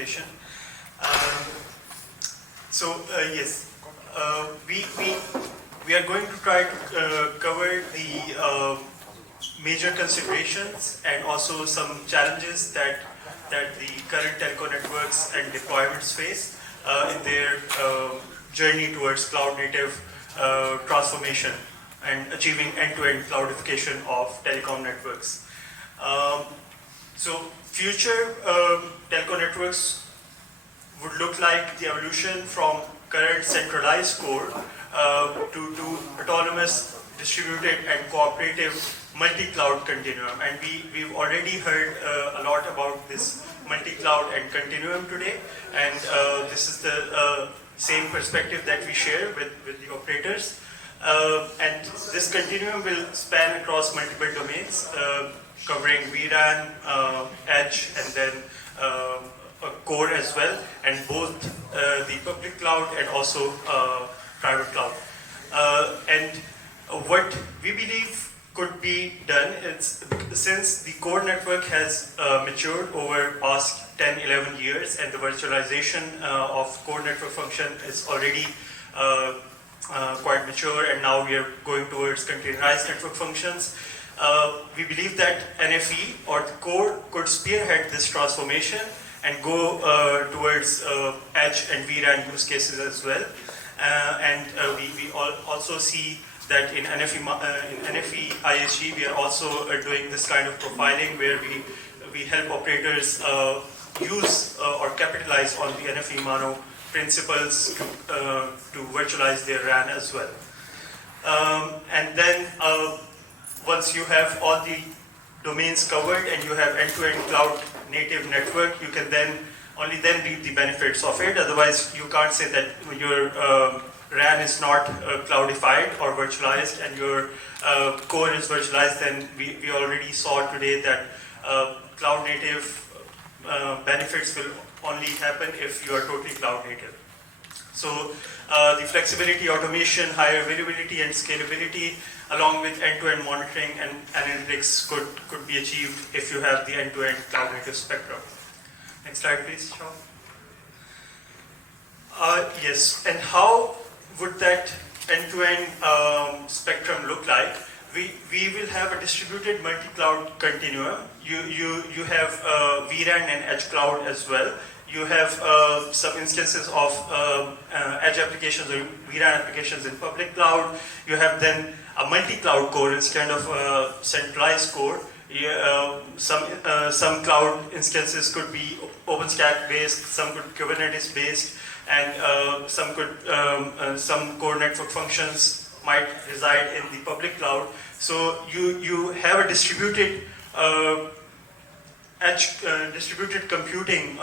presentation. Yes, we are going to try to cover the major considerations and also some challenges that the current telco networks and deployments face in their journey towards cloud native transformation and achieving end-to-end cloudification of telecom networks. Future telco networks would look like the evolution from current centralized core to autonomous, distributed and cooperative multi-cloud continuum. And we've already heard a lot about this multi-cloud and continuum today, and this is the same perspective that we share with the operators. And this continuum will span across multiple domains, covering vRAN, edge, and then a core as well, and both the public cloud and also private cloud. And what we believe could be done is, since the core network has matured over past 10-11 years, and the virtualization of core network function is already quite mature, and now we are going towards containerized network functions. We believe that NFE or the core could spearhead this transformation and go towards edge and vRAN use cases as well. We also see that in NFE ISG, we are also doing this kind of profiling where we help operators use or capitalize on the NFE Mono principles to virtualize their RAN as well. And then once you have all the domains covered and you have end-to-end cloud native network, you can only then reap the benefits of it. Otherwise, you can't say that your RAN is not cloudified or virtualized and your core is virtualized. Then we already saw today that cloud native benefits will only happen if you are totally cloud native. So the flexibility, automation, higher availability and scalability, along with end-to-end monitoring and analytics could be achieved if you have the end-to-end cloud native spectrum. Next slide, please, Sean. Yes, and how would that end-to-end spectrum look like? We will have a distributed multi-cloud continuum. You have vRAN and edge cloud as well. You have some instances of edge applications or vRAN applications in public cloud. You have then a multi-cloud core instead of a centralized core. Some cloud instances could be OpenStack based, some could Kubernetes based, and some core network functions might reside in the public cloud. So you have a distributed distributed computing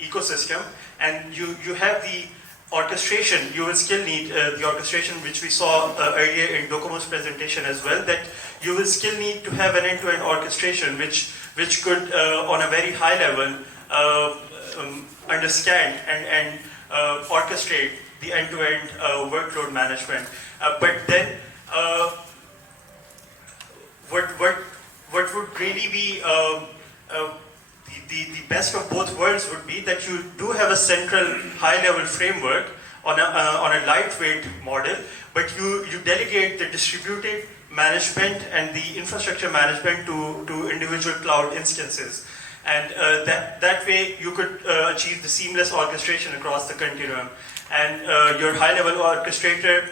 ecosystem, and you have the orchestration. You will still need the orchestration, which we saw earlier in Docomo's presentation as well, that you will still need to have an end-to-end orchestration which could on a very high level understand and orchestrate the end-to-end workload management. But then what would really be the best of both worlds would be that you do have a central high-level framework on a lightweight model, but you delegate the distributed management and the infrastructure management to individual cloud instances. And that way you could achieve the seamless orchestration across the continuum. And your high-level orchestrator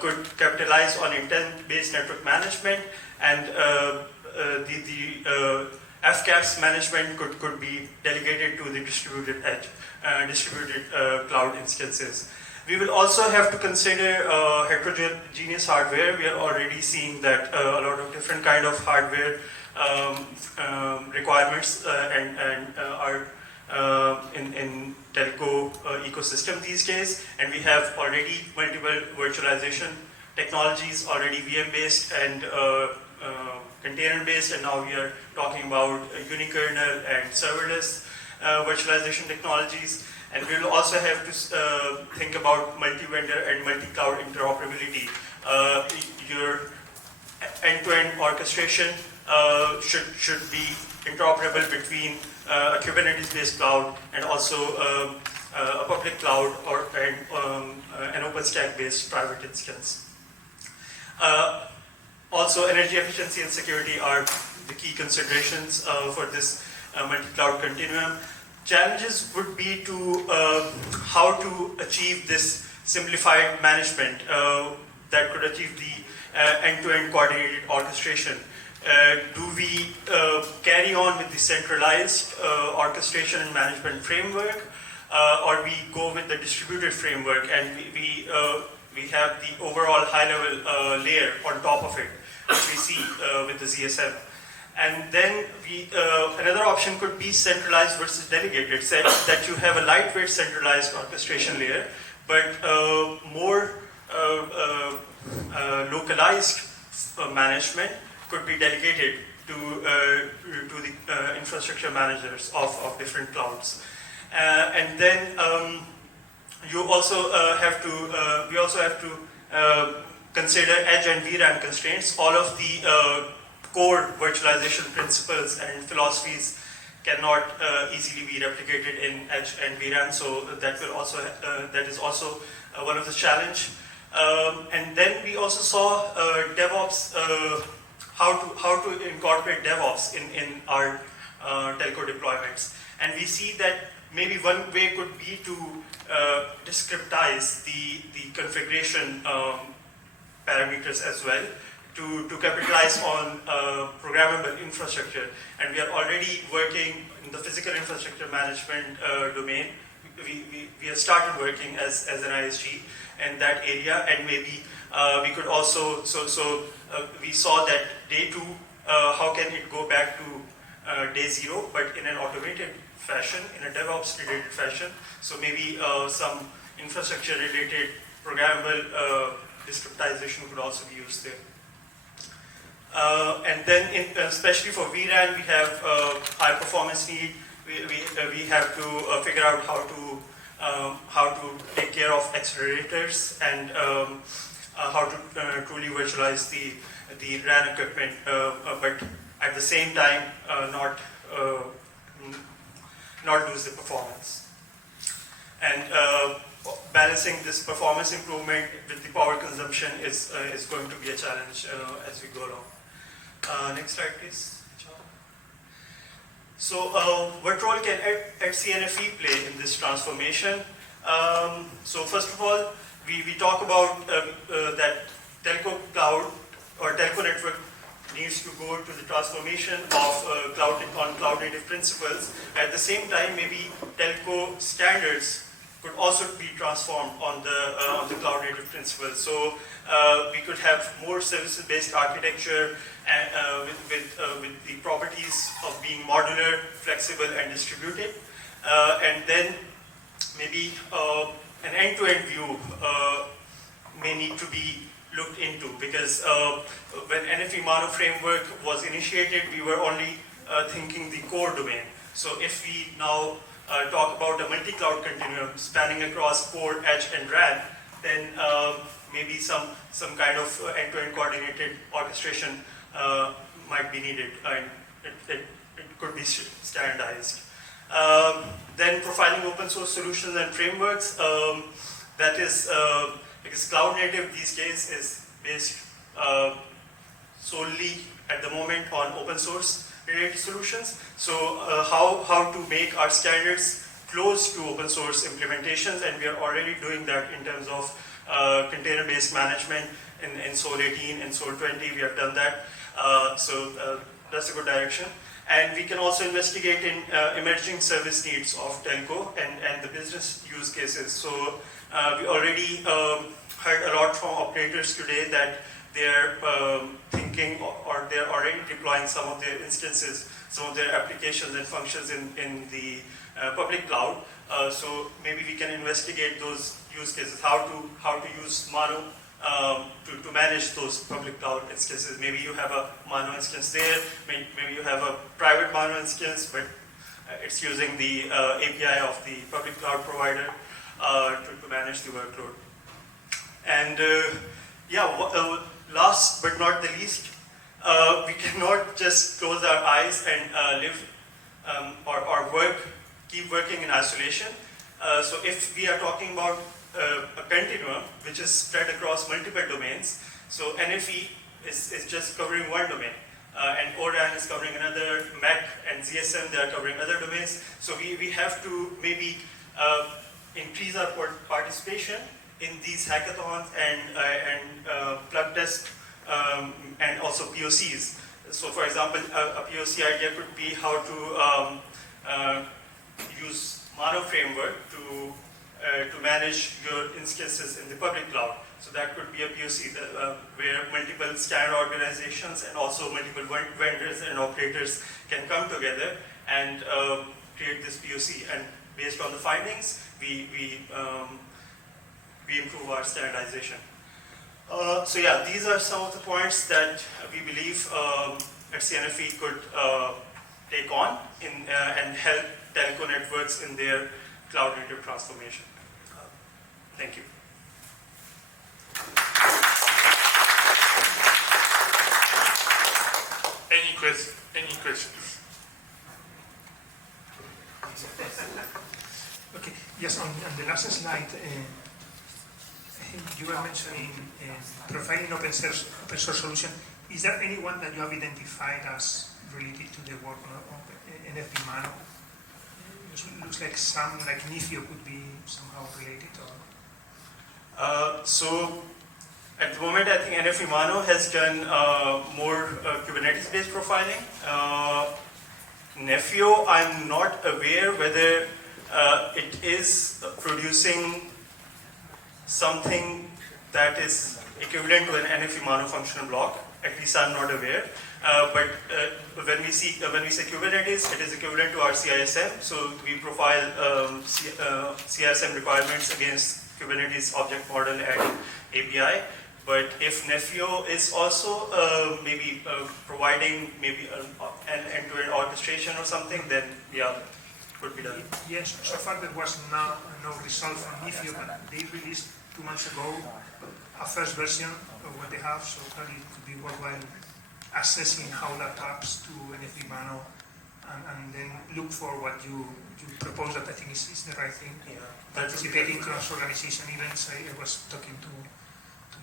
could capitalize on intent-based network management, and the FCAPS management could be delegated to the distributed edge, distributed cloud instances. We will also have to consider heterogeneous hardware. We are already seeing that a lot of different kind of hardware requirements and are in telco ecosystem these days, and we have already multiple virtualization technologies, already VM-based and container-based, and now we are talking about unikernel and serverless virtualization technologies. And we will also have to think about multi-vendor and multi-cloud interoperability. Your end-to-end orchestration should be interoperable between a Kubernetes-based cloud and also a public cloud or an OpenStack-based private instance. Also, energy efficiency and security are the key considerations for this multi-cloud continuum. Challenges would be to how to achieve this simplified management that could achieve the end-to-end coordinated orchestration. Do we carry on with the centralized orchestration and management framework, or we go with the distributed framework and we have the overall high-level layer on top of it, which we see with the ZSM. And then another option could be centralized versus delegated, said that you have a lightweight centralized orchestration layer, but more localized management could be delegated to the infrastructure managers of different clouds. And then you also have to we also have to consider edge and VRAM constraints. All of the core virtualization principles and philosophies cannot easily be replicated in edge and VRAM, so that will also that is also one of the challenge. And then we also saw DevOps, how to incorporate DevOps in our telco deployments, and we see that maybe one way could be to descriptize the configuration parameters as well, to capitalize on programmable infrastructure. And we are already working in the physical infrastructure management domain. We have started working as an ISG in that area, and maybe we could also, we saw that day 2, how can it go back to day 0, but in an automated fashion, in a DevOps related fashion. So maybe some infrastructure related programmable descriptization could also be used there. And then, especially for VRAN, we have high performance need. We have to figure out how to take care of accelerators and how to truly virtualize the RAN equipment, but at the same time not lose the performance. And balancing this performance improvement with the power consumption is going to be a challenge as we go along. Next slide, please. So, what role can HCNFE play in this transformation? So, first of all, we talk about that telco cloud or telco network needs to go to the transformation of cloud native principles. At the same time, maybe telco standards could also be transformed on the cloud native principles. So we could have more services based architecture and, with the properties of being modular, flexible, and distributed. And then maybe an end-to-end view may need to be looked into, because when NFV Mono framework was initiated, we were only thinking the core domain. So if we now talk about a multi-cloud continuum spanning across core, edge, and RAN, then maybe some kind of end-to-end coordinated orchestration might be needed, and it could be standardized. Then profiling open source solutions and frameworks, that is because cloud native these days is based solely at the moment on open source related solutions. So how to make our standards close to open source implementations, and we are already doing that in terms of container based management in Sol 18 and Sol 20. We have done that. So that's a good direction. And we can also investigate in emerging service needs of telco and the business use cases. So we already heard a lot from operators today that they're thinking or they're already deploying some of their instances, some of their applications and functions in the public cloud. So maybe we can investigate those use cases, how to use Mono to manage those public cloud instances. Maybe you have a Mono instance there, maybe you have a private Mono instance, but it's using the API of the public cloud provider to manage the workload. And last but not the least, we cannot just close our eyes and live or keep working in isolation. So if we are talking about a continuum which is spread across multiple domains, so NFE is just covering one domain, and ORAN is covering another, MEC and ZSM, they are covering other domains. So we have to maybe increase our participation in these hackathons and plug test and also POCs. So for example, a POC idea could be how to use Mono framework to manage your instances in the public cloud. So that could be a POC where multiple standard organizations and also multiple vendors and operators can come together and create this POC. And based on the findings, we improve our standardization. So yeah, these are some of the points that we believe at CNFE could take on and help telco networks in their cloud-native transformation. Thank you. Any questions? Okay. Yes, on the last slide, you were mentioning providing open source solution. Is there anyone that you have identified as related to the work of NFB Mano? It looks like some, like Nifio, could be somehow related. Or so at the moment, I think NFB Mano has done more Kubernetes-based profiling. Nefio, I'm not aware whether it is producing something that is equivalent to an NFB Mano functional block. At least I'm not aware. But when we say Kubernetes, it is equivalent to our CISM. So we profile CISM requirements against Kubernetes object model and API. But if Nefio is also maybe providing maybe an end-to-end orchestration or something, then yeah, could be done. Yes, so far there was no result from Nifio, but they released 2 months ago a first version of what they have, so probably it could be worthwhile assessing how that maps to NFB Mano and then look for what you propose that I think is the right thing. Yeah. Participating in cross-organization events, I was talking to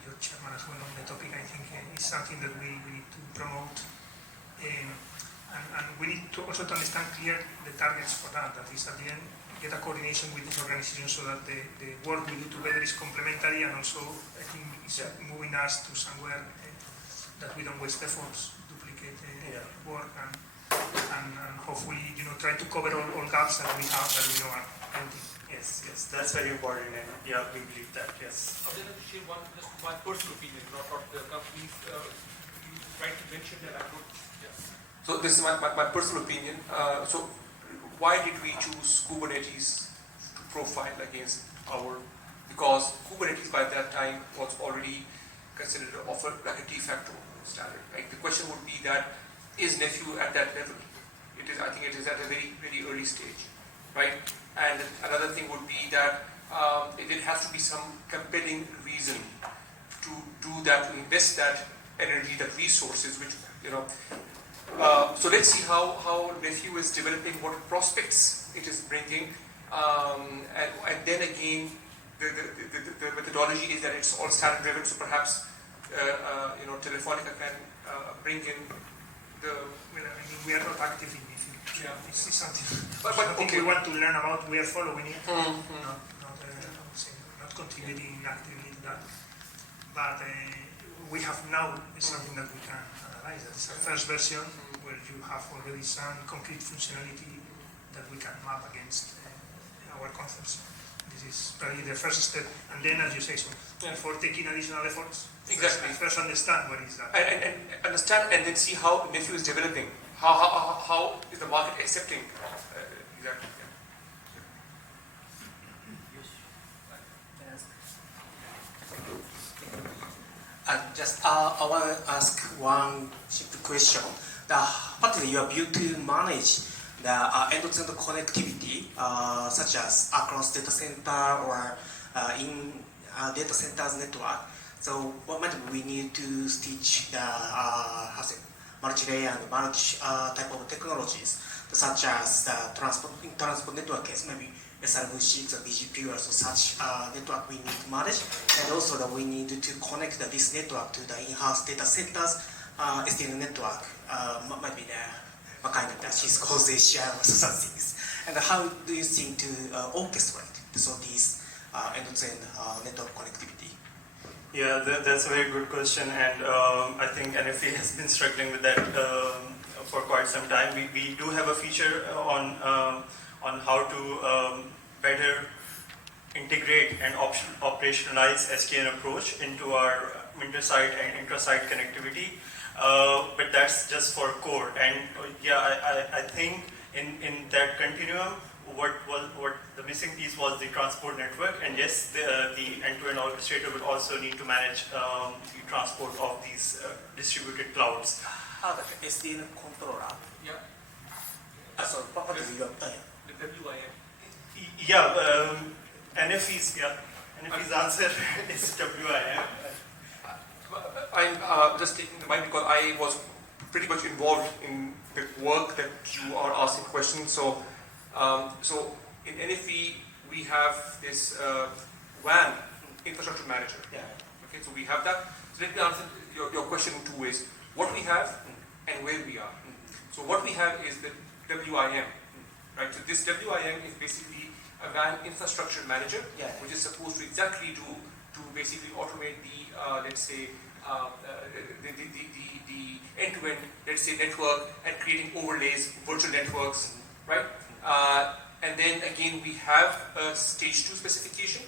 your chairman as well on the topic. I think it's something that we need to promote, and we need to also to understand clear the targets for that. That is, at the end, get a coordination with this organization so that the work we do together is complementary, and also I think it's moving us to somewhere that we don't waste efforts, duplicate work, and hopefully try to cover all gaps that we have that we know are plenty. Yes, that's very important, and yeah, we believe that. Yes. I'll just share my personal opinion, not the company's. You tried to mention that I would. Yes. So this is my personal opinion. So why did we choose Kubernetes to profile against our? Because Kubernetes by that time was already considered to offer like a de facto standard. Like the question would be that is Nefio at that level? It is. I think it is at a very very early stage, right? And another thing would be that it has to be some compelling reason to do that, to invest that energy, that resources, which So let's see how Nefio is developing, what prospects it is bringing, and then again the methodology is that it's all standard driven. So perhaps Telefonica can bring in the. Well, I mean, we are not active in Nifio. Yeah. It's something. But okay. We want to learn about. We are following it. Mm-hmm. Not contributing actively to that. But we have now something that we can analyze. That is a first version where you have already some concrete functionality that we can map against our concepts. This is probably the first step, and then, as you say, so before taking additional efforts, exactly. First understand what is that, and understand, and then see how Nefio is developing. How is the market accepting? Exactly. I want to ask one simple question. What is your view to manage the end-to-end connectivity, such as across data center or in data centers network? So what might we need to stitch the multi-layer and multi-type of technologies, such as the transport network case, maybe SRv6 or BGP or so such network we need to manage, and also that we need to connect this network to the in-house data centers SDN network, might be the kind of the Cisco ACI or such things. And how do you think to orchestrate these end-to-end network connectivity? Yeah, that's a very good question, and I think NFV has been struggling with that for quite some time. We do have a feature on how to better integrate and operationalize SDN approach into our inter-site and intra-site connectivity, but that's just for core. And I think in that continuum, what the missing piece was the transport network, and yes, the end-to-end orchestrator would also need to manage the transport of these distributed clouds. The SDN controller. Yeah. So what is your The WIM. NFV's answer is WIM. I'm just taking the mic because I was pretty much involved in the work that you are asking questions. So in NFV we have this WAN infrastructure manager. Yeah. Okay, so we have that. So let me answer your question in two ways: what we have and where we are. So what we have is the WIM, right? So this WIM is basically a WAN infrastructure manager, which is supposed to exactly do to basically automate the let's say the end-to-end, let's say, network and creating overlays, virtual networks, right? And then again we have a stage 2 specification,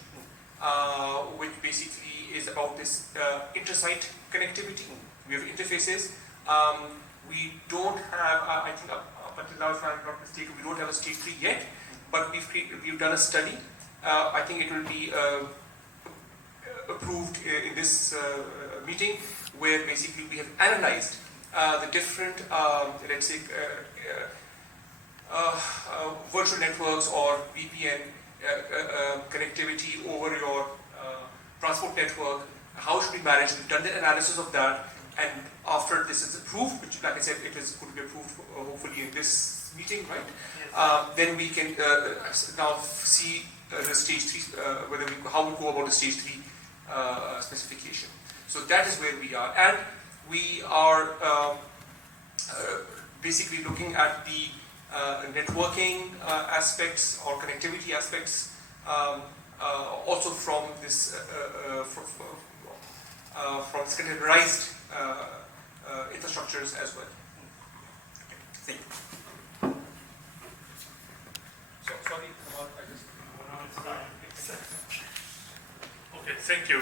which basically is about this inter-site connectivity. We have interfaces. We don't have, I think up until now, if I'm not mistaken, we don't have a stage 3 yet, but we've done a study. I think it will be approved in this meeting, where basically we have analyzed the different, let's say, virtual networks or VPN connectivity over your transport network. How should we manage? We've done the analysis of that, and after this is approved, which, like I said, it is going to be approved hopefully in this meeting, right? Then we can now see the stage 3, how we go about the stage 3 specification. So that is where we are, and we are basically looking at the networking aspects or connectivity aspects, also from this from containerized infrastructures as well. Thank you. So sorry, I just. Okay, thank you.